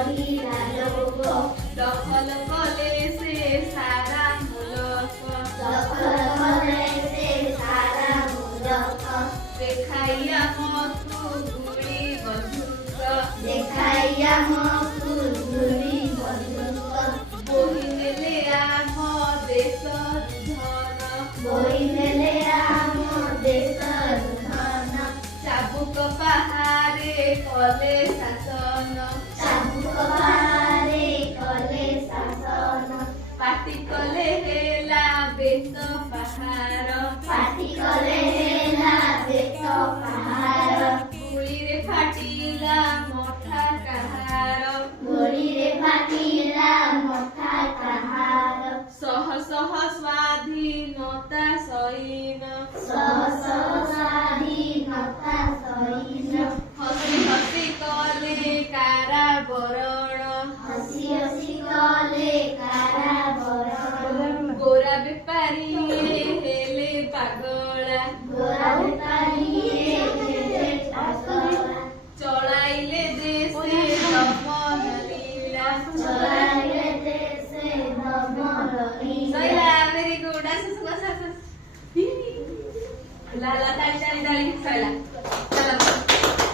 बढ़िला लोग दखल कले से सारा मुलक दखल करे से सारा मुलक देखाइया मधु गुड़ी बंधुक देखाइया मधुरी बंधुक बोहिनेले आम देश धन बोहिनेले आम देशर धन चाबुक पाहारे कले शासन चाबुक पाहारे कले शासन पाटी कले हेला बेत पाहार पाटी कले हेला बेत पाहार गुळीरे फाटिला मोठा काहार गोळीरे फाटिला मोठा काहार सह सह स्वाधीनता सैन सह सह स्वाधीनता सैन हसी हसी कले कारावरण हसी हसी कले कारावरण गोरा बेपारी हेले पागला गोरा बेपारी हेले पागला चलाइले देशे दमन लीला चलाइले देशे दमन लीला सैला भेरी गुड असं ला ला ताली ताली ताली सैला